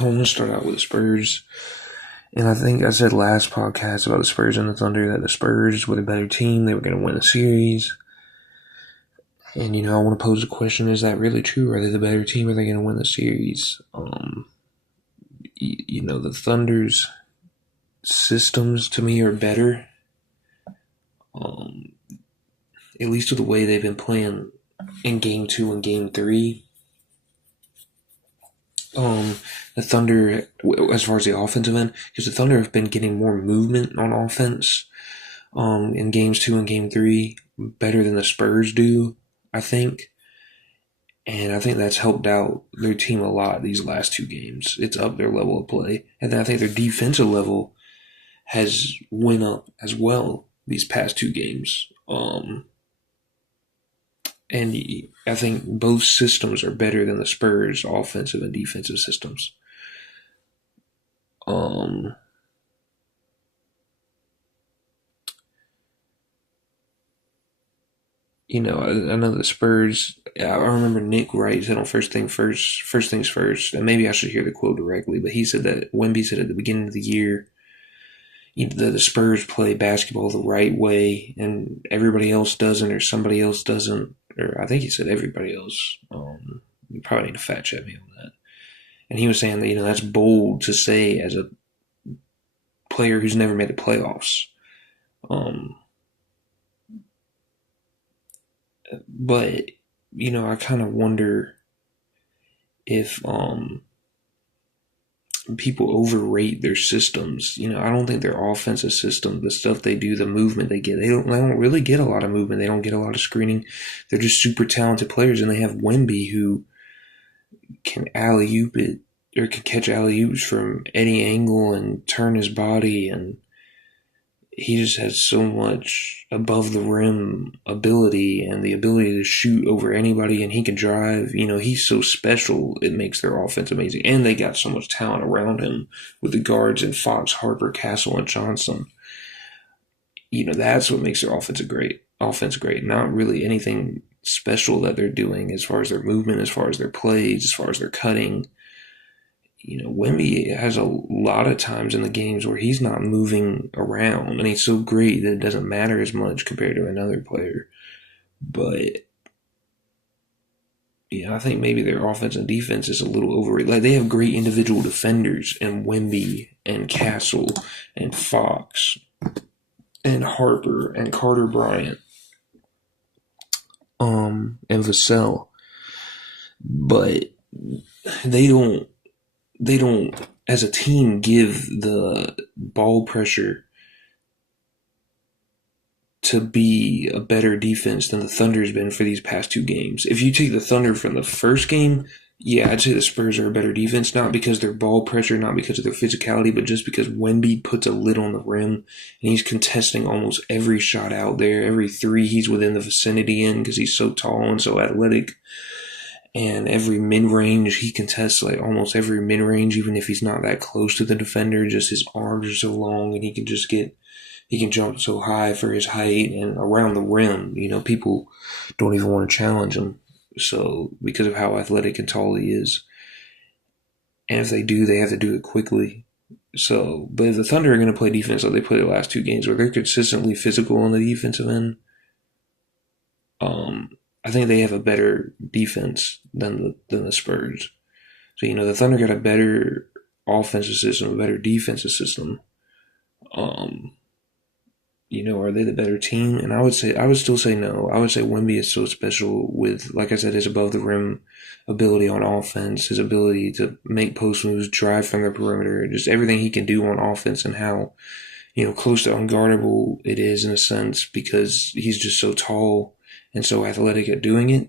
I want to start out with the Spurs. And I think I said last podcast about the Spurs and the Thunder that the Spurs were the better team. They were going to win the series. And, I want to pose the question, is that really true? Are they the better team? Or are they going to win the series? The Thunder's systems to me are better. At least with the way they've been playing in Game 2 and Game 3. The Thunder, as far as the offensive end, because the Thunder have been getting more movement on offense in Games 2 and Game 3 better than the Spurs do, I think. And I think that's helped out their team a lot these last two games. It's up their level of play. And then I think their defensive level has went up as well these past two games. And I think both systems are better than the Spurs' offensive and defensive systems. I know the Spurs. I remember Nick Wright said on First Things First, and maybe I should hear the quote directly, but he said that Wemby said at the beginning of the year, the Spurs play basketball the right way, and everybody else doesn't, or somebody else doesn't, or I think he said everybody else. You probably need to fact check me on that. And he was saying that that's bold to say as a player who's never made the playoffs. But I kind of wonder if people overrate their systems. I don't think their offensive system, the stuff they do, the movement they get, they don't really get a lot of movement. They don't get a lot of screening. They're just super talented players, and they have Wemby who can alley-oop it or can catch alley-oops from any angle and turn his body, and he just has so much above the rim ability and the ability to shoot over anybody, and he can drive. He's so special. It makes their offense amazing. And they got so much talent around him with the guards and Fox, Harper, Castle, and Johnson. That's what makes their offense great. Not really anything special that they're doing as far as their movement, as far as their plays, as far as their cutting. Wemby has a lot of times in the games where he's not moving around, and he's so great that it doesn't matter as much compared to another player. But I think maybe their offense and defense is a little overrated. Like, they have great individual defenders in Wemby and Castle and Fox and Harper and Carter Bryant, and Vassell, but they don't as a team give the ball pressure to be a better defense than the Thunder's been for these past two games. If you take the Thunder from the first game, yeah, I'd say the Spurs are a better defense, not because their ball pressure, not because of their physicality, but just because Wemby puts a lid on the rim, and he's contesting almost every shot out there. Every three he's within the vicinity in because he's so tall and so athletic. And every mid-range, he contests like almost every mid-range, even if he's not that close to the defender. Just his arms are so long, and he can jump so high for his height, and around the rim, people don't even want to challenge him. So, because of how athletic and tall he is. And if they do, they have to do it quickly. So, but if the Thunder are going to play defense like they played the last two games, where they're consistently physical on the defensive end, I think they have a better defense than the Spurs. So, the Thunder got a better offensive system, a better defensive system. Are they the better team? And I would still say no. I would say Wemby is so special with, like I said, his above the rim ability on offense, his ability to make post moves, drive from the perimeter, just everything he can do on offense, and how, close to unguardable it is in a sense because he's just so tall and so athletic at doing it.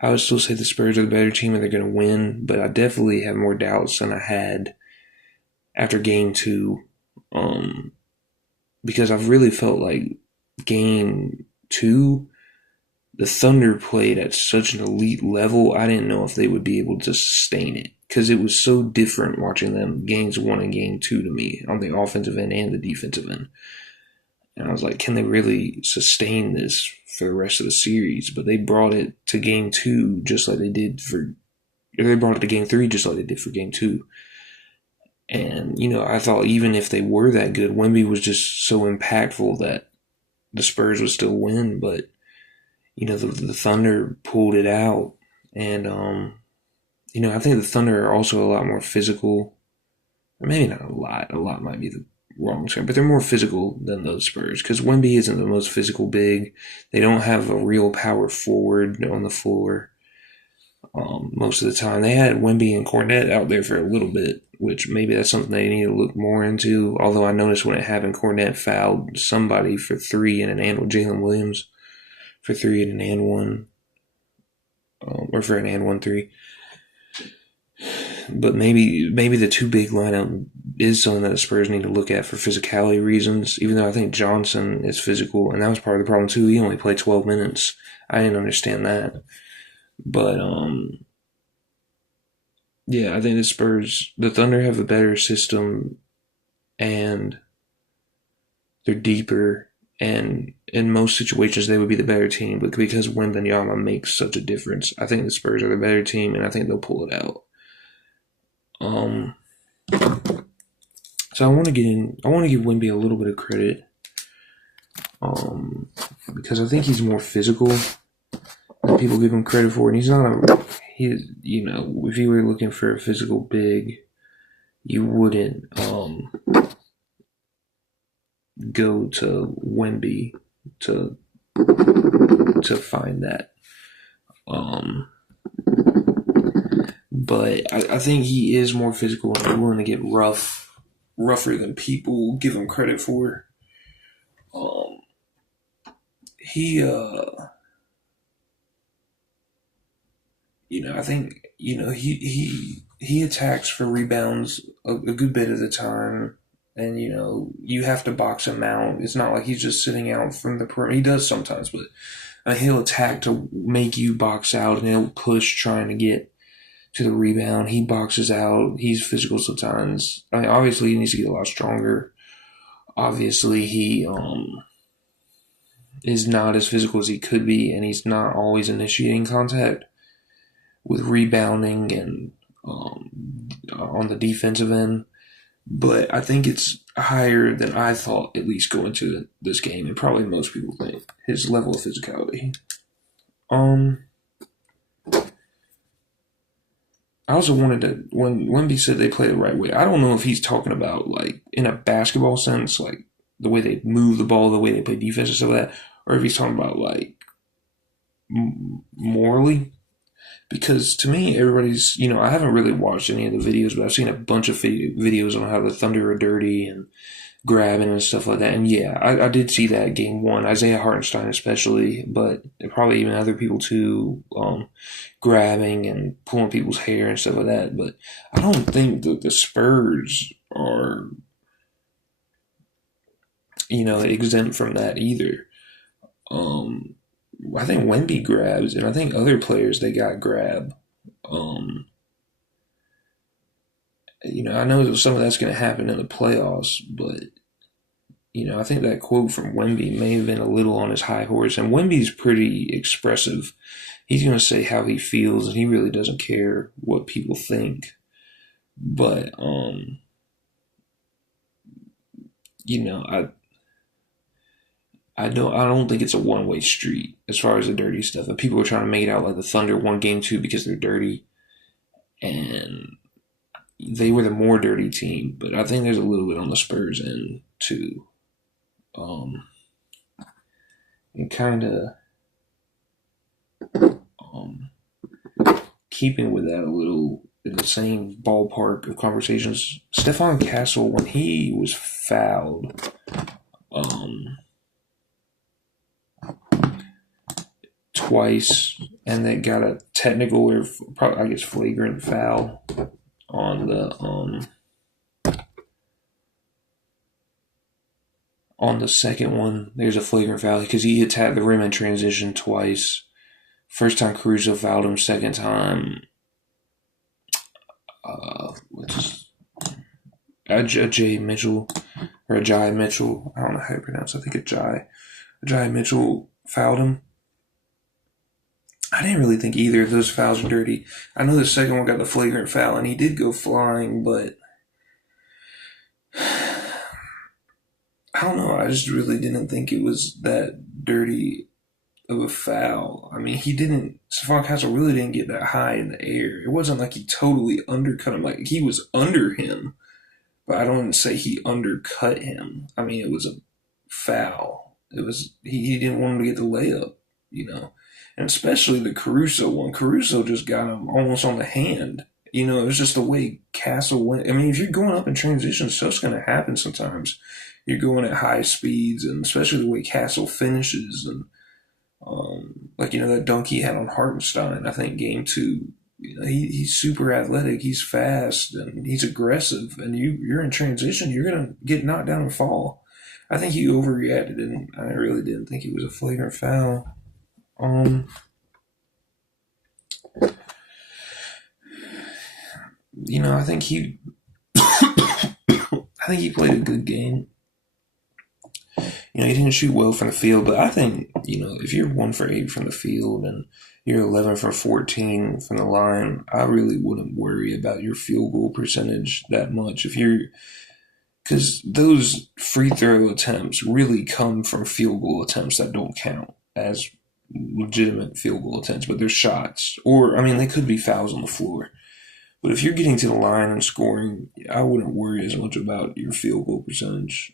I would still say the Spurs are the better team and they're going to win, but I definitely have more doubts than I had after game two, because I've really felt like game two, the Thunder played at such an elite level, I didn't know if they would be able to sustain it, because it was so different watching them games one and game two to me on the offensive end and the defensive end. And I was like, can they really sustain this for the rest of the series? But they brought it to game two just like they did for, or they brought it to game three just like they did for game two. And, I thought even if they were that good, Wemby was just so impactful that the Spurs would still win. But, the Thunder pulled it out. And, I think the Thunder are also a lot more physical. Or maybe not a lot. A lot might be the wrong term, but they're more physical than those Spurs because Wemby isn't the most physical big. They don't have a real power forward on the floor. Most of the time, they had Wemby and Cornette out there for a little bit, which maybe that's something they need to look more into. Although I noticed when it happened, Cornette fouled somebody for three in an and Jalen Williams for three in an and one, or for an and one three. But maybe the two big lineup is something that the Spurs need to look at for physicality reasons. Even though I think Johnson is physical, and that was part of the problem too. He only played 12 minutes. I didn't understand that, but yeah, I think the Thunder have a better system, and they're deeper. And in most situations, they would be the better team. But because Wembanyama makes such a difference, I think the Spurs are the better team, and I think they'll pull it out. So I want to give Wemby a little bit of credit, because I think he's more physical than people give him credit for, and if you were looking for a physical big, you wouldn't go to Wemby to find that. But I think he is more physical and willing to get rougher than people give him credit for. I think he attacks for rebounds a good bit of the time, and you have to box him out. It's not like he's just sitting out from the perimeter. He does sometimes, but he'll attack to make you box out, and he'll push trying to get to the rebound. He boxes out. He's physical sometimes. Obviously he needs to get a lot stronger. Obviously he is not as physical as he could be, and he's not always initiating contact with rebounding and on the defensive end. But I think it's higher than I thought, at least going into this game, and probably most people think, his level of physicality. I also wanted to, when Wemby said they play the right way, I don't know if he's talking about, like, in a basketball sense, like, the way they move the ball, the way they play defense and stuff like that, or if he's talking about, like, morally. Because to me, everybody's, I haven't really watched any of the videos, but I've seen a bunch of videos on how the Thunder are dirty and grabbing and stuff like that. And yeah, I did see that game one, Isaiah Hartenstein especially, but probably even other people too, grabbing and pulling people's hair and stuff like that. But I don't think that the Spurs are, exempt from that either. I think Wemby grabs, and I think other players they got grab. I know some of that's going to happen in the playoffs, but I think that quote from Wemby may have been a little on his high horse. And Wemby's pretty expressive. He's going to say how he feels, and he really doesn't care what people think. But I don't think it's a one-way street as far as the dirty stuff. And people are trying to make it out like the Thunder won game 2 because they're dirty, and they were the more dirty team. But I think there's a little bit on the Spurs end too. And kind of keeping with that a little in the same ballpark of conversations, Stephon Castle, when he was fouled, twice, and they got a technical or probably, I guess, flagrant foul on the second one. There's a flagrant foul because he attacked the rim in transition twice. First time Caruso fouled him. Second time, Ajay Mitchell or Ajay Mitchell. I don't know how to pronounce it. I think Ajay Mitchell fouled him. I didn't really think either of those fouls were dirty. I know the second one got the flagrant foul, and he did go flying, but I don't know. I just really didn't think it was that dirty of a foul. I mean, he didn't. Stephon Castle really didn't get that high in the air. It wasn't like he totally undercut him. Like he was under him, but I don't say he undercut him. I mean, it was a foul. It was he didn't want him to get the layup, you know, and especially the Caruso one. Caruso just got him almost on the hand. You know, it was just the way Castle went. I mean, if you're going up in transition, stuff's going to happen sometimes. You're going at high speeds, and especially the way Castle finishes, and like that dunk he had on Hartenstein. I think game 2. He's super athletic. He's fast and he's aggressive. And you're in transition. You're gonna get knocked down and fall. I think he overreacted, and I really didn't think it was a flagrant foul. I think he, I think he played a good game. He didn't shoot well from the field, but I think, if you're 1 for 8 from the field and you're 11 for 14 from the line, I really wouldn't worry about your field goal percentage that much. Because those free throw attempts really come from field goal attempts that don't count as legitimate field goal attempts, but they're shots. Or, they could be fouls on the floor. But if you're getting to the line and scoring, I wouldn't worry as much about your field goal percentage.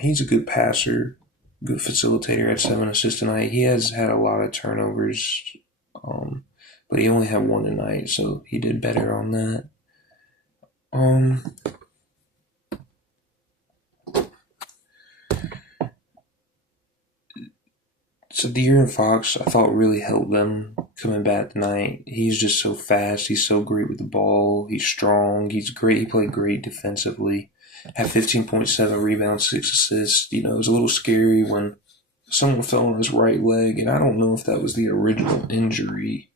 He's a good passer, good facilitator at 7 assists tonight. He has had a lot of turnovers, but he only had 1 tonight, so he did better on that. So De'Aaron Fox, I thought really helped them coming back tonight. He's just so fast. He's so great with the ball. He's strong. He's great. He played great defensively. Had 15.7 rebounds, 6 assists. It was a little scary when someone fell on his right leg, and I don't know if that was the original injury